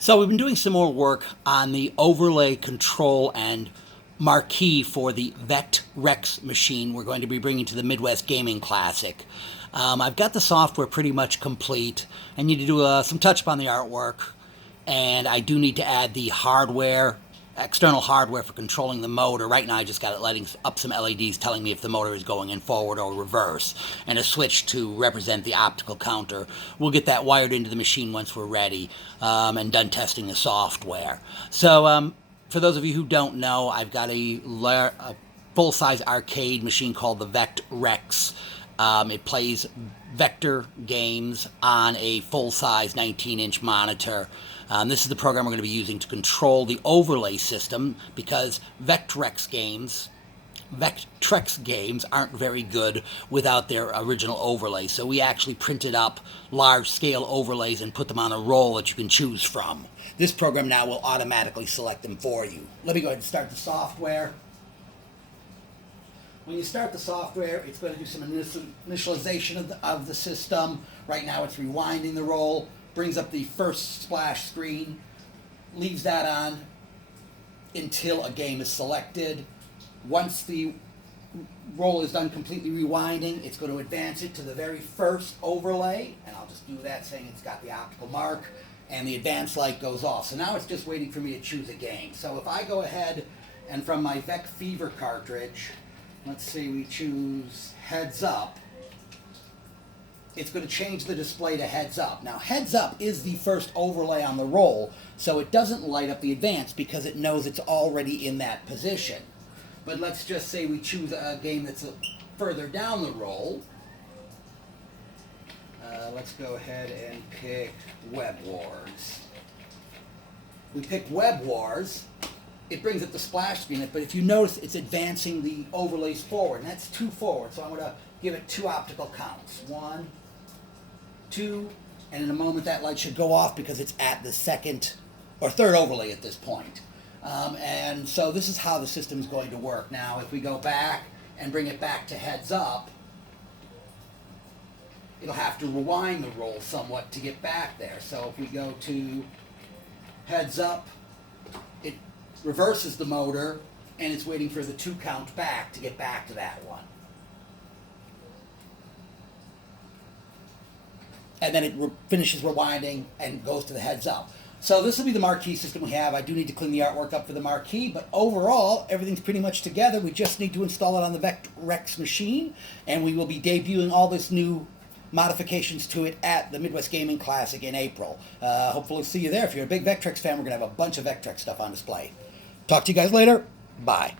So we've been doing some more work on the overlay control and marquee for the Vect-Rex machine we're going to be bringing to the Midwest Gaming Classic. I've got the software pretty much complete. I need to do some touch-up on the artwork, and I do need to add the hardware, external hardware for controlling the motor. Right now I just got it lighting up some LEDs telling me if the motor is going in forward or reverse, and a switch to represent the optical counter. We'll get that wired into the machine once we're ready and done testing the software. So for those of you who don't know, I've got a full-size arcade machine called the Vect-Rex. It plays vector games on a full-size 19-inch monitor. This is the program we're going to be using to control the overlay system, because Vectrex games aren't very good without their original overlays. So we actually printed up large-scale overlays and put them on a roll that you can choose from. This program now will automatically select them for you. Let me go ahead and start the software. When you start the software, it's going to do some initialization of the system. Right now it's rewinding the roll, brings up the first splash screen, leaves that on until a game is selected. Once the roll is done completely rewinding, it's going to advance it to the very first overlay, and I'll just do that saying it's got the optical mark, and the advance light goes off. So now it's just waiting for me to choose a game. So if I go ahead and from my Vec Fever cartridge, let's say we choose Heads Up, it's going to change the display to Heads Up. Now, Heads Up is the first overlay on the roll, so it doesn't light up the advance because it knows it's already in that position. But let's just say we choose a game that's further down the roll. Let's go ahead and pick Web Wars. We pick Web Wars. It brings up the splash screen, but if you notice, it's advancing the overlays forward, and that's 2 forward. So I'm going to give it 2 optical counts. 1, 2, and in a moment that light should go off because it's at the second or third overlay at this point. And so this is how the system is going to work. Now, if we go back and bring it back to Heads Up, it'll have to rewind the roll somewhat to get back there. So if we go to Heads Up, it reverses the motor, and it's waiting for the 2 count back to get back to that one. And then it finishes rewinding and goes to the Heads Up. So this will be the marquee system we have. I do need to clean the artwork up for the marquee, but overall, everything's pretty much together. We just need to install it on the Vect-Rex machine, and we will be debuting all this new modifications to it at the Midwest Gaming Classic in April. Hopefully we'll see you there. If you're a big Vectrex fan, we're going to have a bunch of Vectrex stuff on display. Talk to you guys later. Bye.